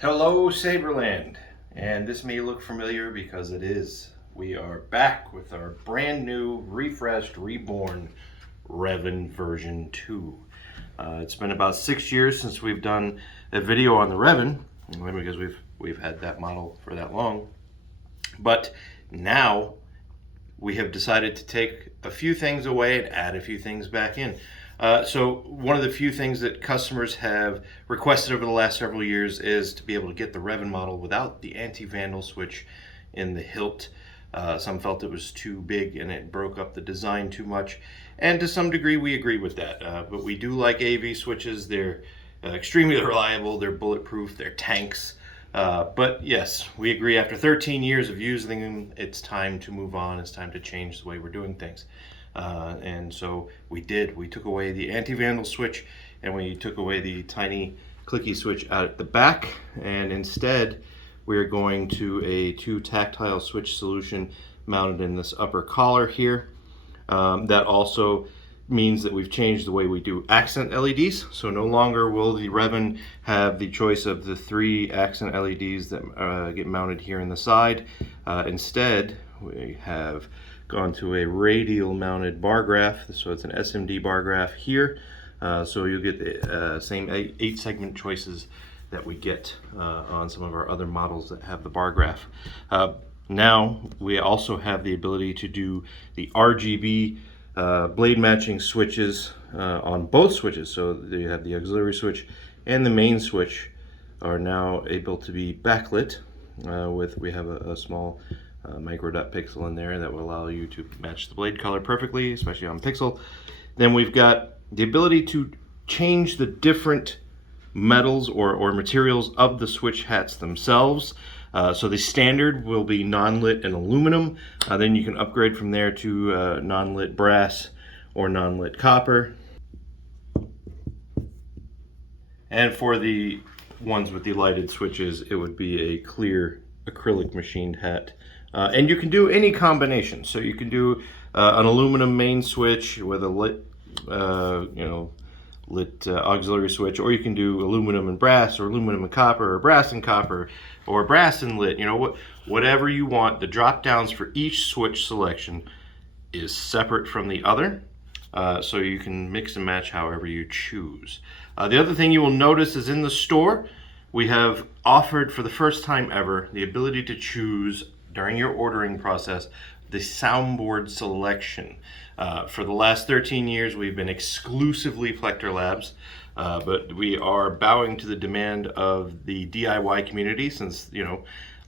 Hello Saberland, and this may look familiar because it is. We are back with our brand new, refreshed, reborn Revan version 2. It's been about 6 years since we've done a video on the Revan, because we've had that model for that long. But now we have decided to take a few things away and add a few things back in. So one of the few things that customers have requested over the last several years is to be able to get the Revan model without the Anti-Vandal switch in the hilt. Some felt it was too big and it broke up the design too much, and to some degree we agree with that. But we do like AV switches. They're extremely reliable, they're bulletproof, they're tanks. But yes, we agree after 13 years of using them, it's time to move on. It's time to change the way we're doing things. And so we did. We took away the Anti-Vandal switch and we took away the tiny clicky switch out at the back, and instead we're going to a 2 tactile switch solution mounted in this upper collar here. That also means that we've changed the way we do accent LEDs. So no longer will the Revan have the choice of the 3 accent LEDs that get mounted here in the side. Instead, we have gone to a radial mounted bar graph. So it's an SMD bar graph here. So you'll get the same 8 segment choices that we get on some of our other models that have the bar graph. Now we also have the ability to do the RGB blade matching switches on both switches. So you have the auxiliary switch and the main switch are now able to be backlit we have a small micro dot pixel in there that will allow you to match the blade color perfectly, especially on pixel. Then we've got the ability to change the different metals or materials of the switch hats themselves. So the standard will be non-lit and aluminum. Then you can upgrade from there to non-lit brass or non-lit copper. And for the ones with the lighted switches, it would be a clear acrylic machined hat. And you can do any combination. So you can do an aluminum main switch with a lit, auxiliary switch, or you can do aluminum and brass, or aluminum and copper, or brass and copper, or brass and lit. Whatever you want. The drop downs for each switch selection is separate from the other, so you can mix and match however you choose. The other thing you will notice is in the store we have offered for the first time ever the ability to choose during your ordering process the soundboard selection. For the last 13 years we've been exclusively Plector Labs, but we are bowing to the demand of the DIY community, since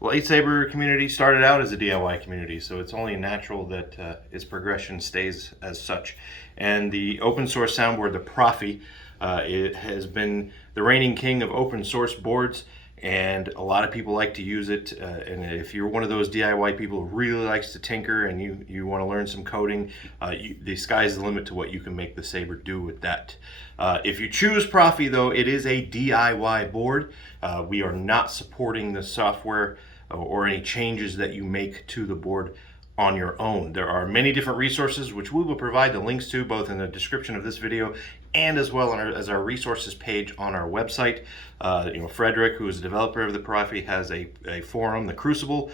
lightsaber community started out as a DIY community, so it's only natural that its progression stays as such. And the open source soundboard, the Proffie, it has been the reigning king of open source boards, and a lot of people like to use it. And if you're one of those DIY people who really likes to tinker and you want to learn some coding, the sky's the limit to what you can make the saber do with that. If you choose Proffie, though, it is a DIY board. We are not supporting the software or any changes that you make to the board on your own. There are many different resources which we will provide the links to both in the description of this video and as well as our resources page on our website. Frederick, who is a developer of the Proffie, has a forum, the Crucible.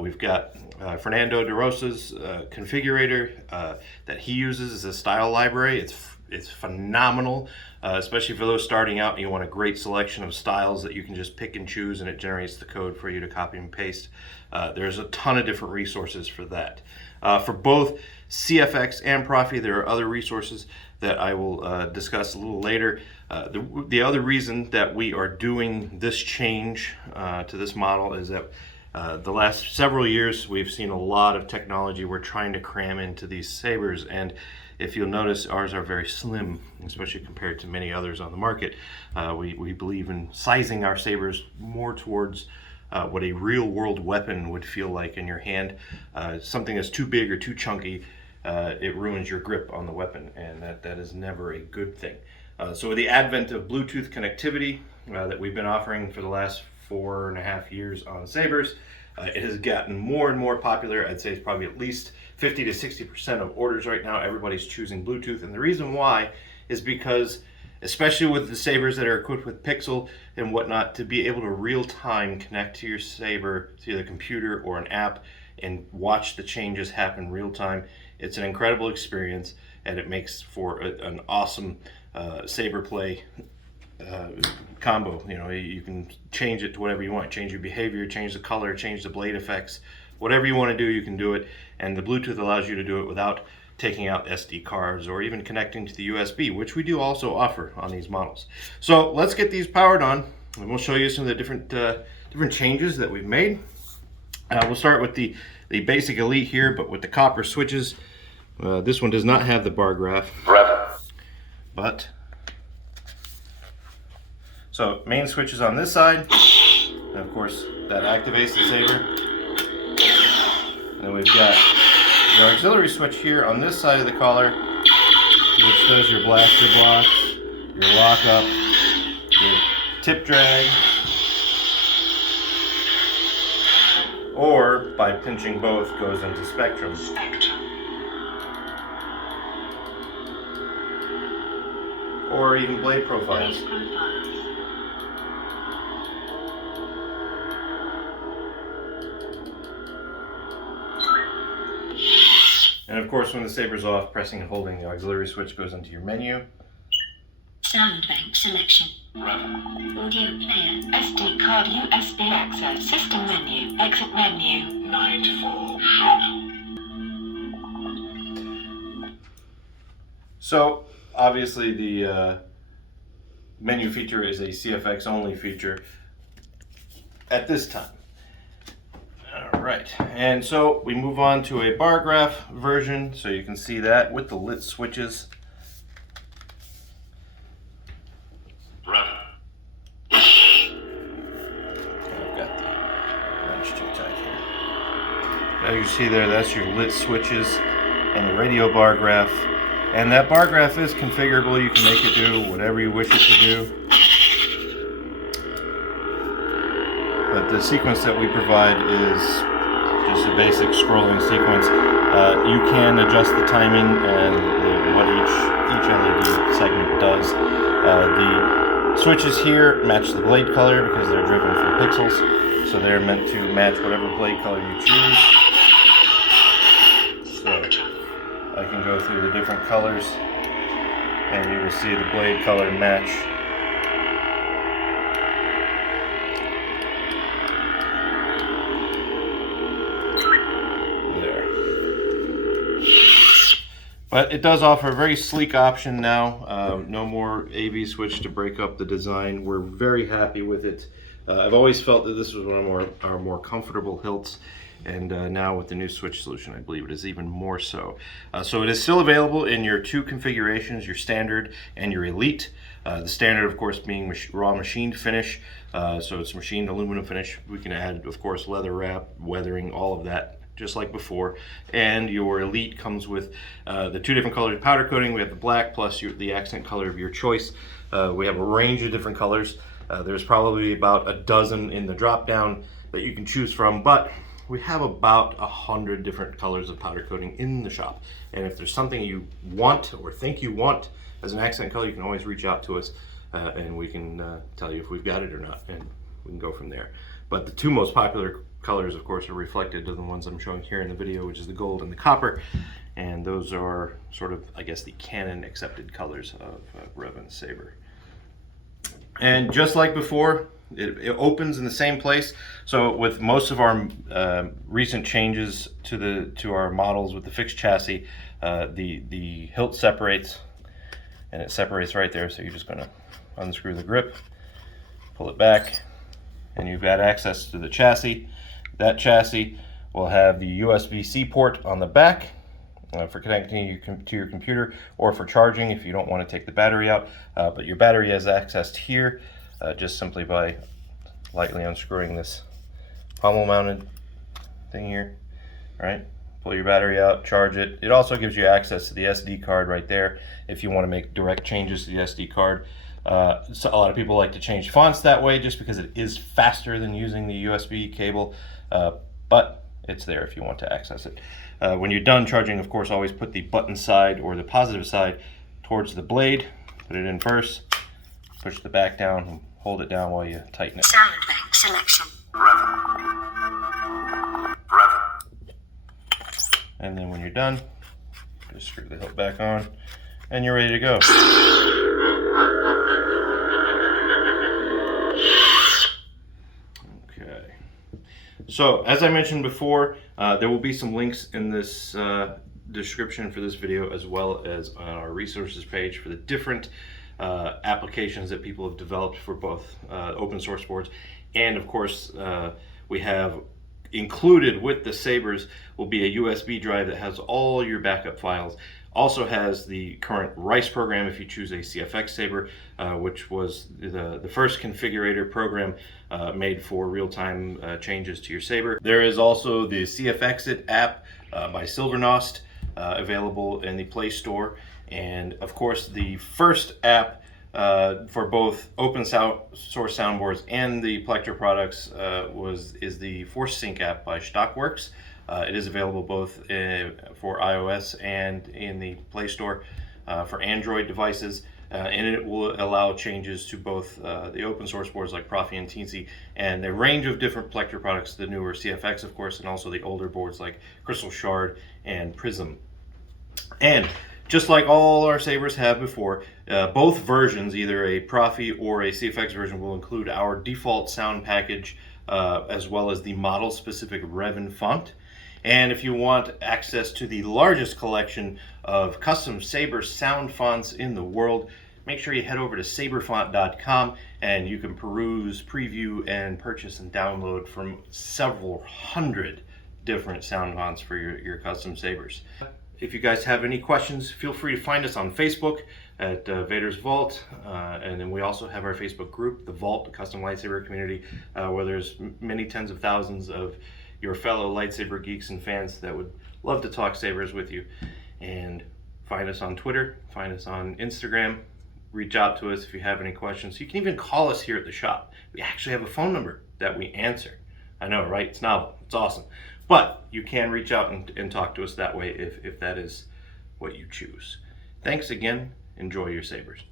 We've got Fernando DaRosa's configurator that he uses as a style library. It's phenomenal, especially for those starting out and you want a great selection of styles that you can just pick and choose and it generates the code for you to copy and paste. There's a ton of different resources for that. For both CFX and Proffie, there are other resources that I will discuss a little later. The other reason that we are doing this change to this model is that the last several years we've seen a lot of technology we're trying to cram into these sabers, and if you'll notice, ours are very slim, especially compared to many others on the market. We believe in sizing our sabers more towards what a real world weapon would feel like in your hand. Something that's too big or too chunky, it ruins your grip on the weapon, and that is never a good thing. So with the advent of Bluetooth connectivity that we've been offering for the last 4.5 years on sabers, it has gotten more and more popular. I'd say it's probably at least 50 to 60% of orders right now. Everybody's choosing Bluetooth, and the reason why is because especially with the sabers that are equipped with pixel and whatnot, to be able to real-time connect to your saber to the computer or an app and watch the changes happen real-time. It's an incredible experience, and it makes for an awesome saber play combo. You know, you can change it to whatever you want. Change your behavior, change the color, change the blade effects. Whatever you want to do, you can do it. And the Bluetooth allows you to do it without taking out SD cards or even connecting to the USB, which we do also offer on these models. So let's get these powered on, and we'll show you some of the different changes that we've made. We'll start with the basic Elite here, but with the copper switches. This one does not have the bar graph. But so main switch is on this side, and of course that activates the saber. And then we've got the auxiliary switch here on this side of the collar, which does your blaster blocks, your lockup, your tip drag, or by pinching both goes into spectrum. Or even blade profiles. And of course, when the saber's off, pressing and holding the auxiliary switch goes into your menu. Sound bank selection. Revan. Audio player. SD card USB access. System menu. Exit menu. Nightfall. So obviously the menu feature is a CFX only feature at this time. Alright, and so we move on to a bar graph version, so you can see that with the lit switches. Revan. I've got the wrench too tight here. As you see there, that's your lit switches and the radio bar graph. And that bar graph is configurable. You can make it do whatever you wish it to do. But the sequence that we provide is just a basic scrolling sequence. You can adjust the timing and what each LED segment does. The switches here match the blade color because they're driven from pixels. So they're meant to match whatever blade color you choose. So I can go through the different colors and you will see the blade color match. There. But it does offer a very sleek option now. No more AV switch to break up the design. We're very happy with it. I've always felt that this was one of our more comfortable hilts. And now with the new switch solution, I believe it is even more so. So it is still available in your two configurations, your standard and your elite. The standard, of course, being raw machined finish. So it's machined aluminum finish. We can add, of course, leather wrap, weathering, all of that, just like before. And your elite comes with the two different colors of powder coating. We have the black plus the accent color of your choice. We have a range of different colors. There's probably about a dozen in the drop down that you can choose from, but we have about 100 different colors of powder coating in the shop. And if there's something you want or think you want as an accent color, you can always reach out to us and we can tell you if we've got it or not, and we can go from there. But the two most popular colors, of course, are reflected to the ones I'm showing here in the video, which is the gold and the copper. And those are sort of, I guess, the canon accepted colors of Revan saber. And just like before, it opens in the same place. So with most of our recent changes to our models with the fixed chassis, the hilt separates, and it separates right there. So you're just going to unscrew the grip, pull it back, and you've got access to the chassis. That chassis will have the USB-C port on the back for connecting to your computer, or for charging if you don't want to take the battery out. But your battery is accessed here just simply by lightly unscrewing this pommel mounted thing here. All right, pull your battery out, charge it. It also gives you access to the SD card right there if you want to make direct changes to the SD card. So a lot of people like to change fonts that way just because it is faster than using the USB cable, but it's there if you want to access it. When you're done charging, of course, always put the button side or the positive side towards the blade. Put it in first, push the back down and hold it down while you tighten it. Sound bank selection. Revan. Revan. And then when you're done, just screw the hilt back on and you're ready to go. Okay. So as I mentioned before, there will be some links in this description for this video, as well as on our resources page for the different applications that people have developed for both open source boards. And of course, we have included with the sabers will be a USB drive that has all your backup files. Also has the current RICE program if you choose a CFX saber, which was the first configurator program made for real-time changes to your saber. There is also the CFX app by Silvernost available in the Play Store. And of course, the first app for both open source soundboards and the Plectr products is the Force Sync app by Stockworks. It is available both for iOS and in the Play Store for Android devices, and it will allow changes to both the open source boards like Proffie and Teensy, and a range of different Plectr products, the newer CFX of course, and also the older boards like Crystal Shard and Prism. And just like all our sabers have before, both versions, either a Proffie or a CFX version, will include our default sound package as well as the model-specific Revan font. And if you want access to the largest collection of custom saber sound fonts in the world, make sure you head over to saberfont.com and you can peruse, preview, and purchase and download from several hundred different sound fonts for your custom sabers. If you guys have any questions, feel free to find us on Facebook at Vader's Vault, and then we also have our Facebook group, the Vault, the Custom Lightsaber Community, where there's many tens of thousands of your fellow lightsaber geeks and fans that would love to talk sabers with you. And find us on Twitter, find us on Instagram, reach out to us if you have any questions. You can even call us here at the shop. We actually have a phone number that we answer. I know, right? It's novel, it's awesome. But you can reach out and talk to us that way if that is what you choose. Thanks again. Enjoy your sabers.